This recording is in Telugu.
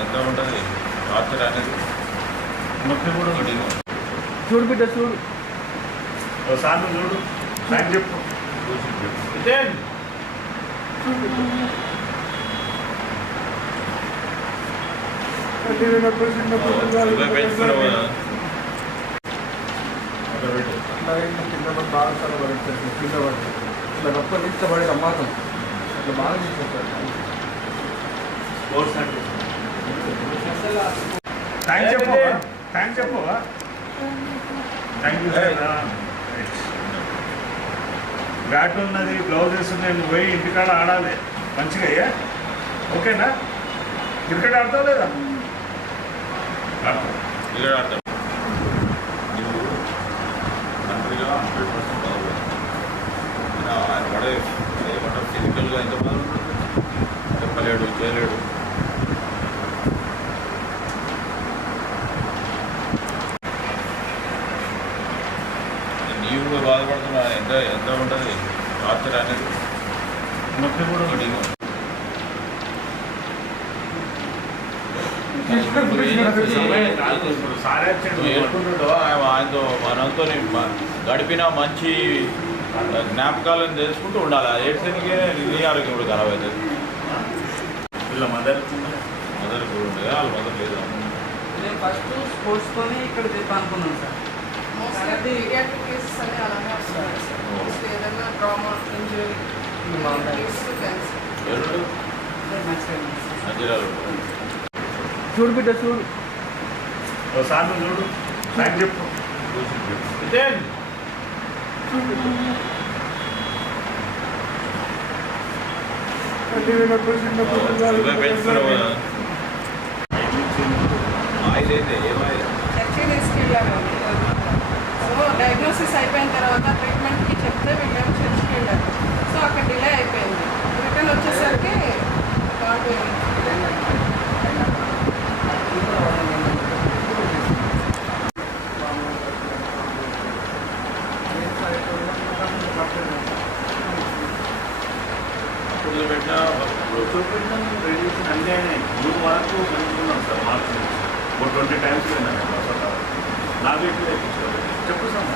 ఎంత ఉంటుంది టార్చర్ అనేది నొప్పి కూడా చూడు బిడ్డ చూడు సార్ చూడు నాకు చెప్పు కింద బాగా చాలా పడుతుంది కింద పడుతుంది ఇట్లా నొప్పి ఇట్లా పడే అమ్మాతం ఇట్లా బాగా తీసుకుంటారు థ్యాంక్ చెప్పు థ్యాంక్ చెప్పు థ్యాంక్ యూ బ్యాట్ ఉన్నది బ్లౌజెస్ ఉన్నాయి నువ్వు పోయి ఇంటికాడ ఆడాలి మంచిగా అయ్యా ఓకేనా క్రికెట్ ఆడతావు లేదా క్రికెట్ ఆడతావు నువ్వు కంట్రీగా 100% బాగుంది ఆయన పడే ఏమంటారు ఫిజికల్గా ఎంత బాగుంటుంది చెప్పలేడు చేయలేడు నీవు బాధపడుతున్నా ఎంత ఉంటుంది టార్చర్ అనేది నొప్పి కూడా ఎట్టుకుంటుండో ఆయనతో మనంతో గడిపిన మంచి జ్ఞాపకాలను తెలుసుకుంటూ ఉండాలి అది ఏడ్చడానికే నీ ఆరోగ్యం కూడా ఖరాబ్ అవుతుంది ఇలా మదర్ కూడా ఉండేది వాళ్ళ మదర్ లేదు నేను ఫస్ట్ స్పోర్ట్స్తోనే ఇక్కడ అనుకున్నాను సార్ పీడియాట్రిక్ కేసెస్ అన్నీ అలానే వస్తున్నాయి సార్ మోస్ట్లీ ఏదైనా ట్రామా ఇంజరీ మంచిర్యాల చూడు బిడ్డ చూడు సార్ చూడు నాకు చెప్పు చర్చి తీసుకెళ్ళారు సో డయాగ్నోసిస్ అయిపోయిన తర్వాత ట్రీట్మెంట్కి చెప్తే వీళ్ళేమో చర్చికి వెళ్ళారు సో అక్కడ డిలే అయిపోయింది రిటర్న్ వచ్చేసరికి పెట్టినా రేడియేషన్ అన్నీ అయినాయి 3 వరకు పెరుగుతున్నాం సార్ మార్చి 20 టైమ్స్ నాకు చెప్పు సార్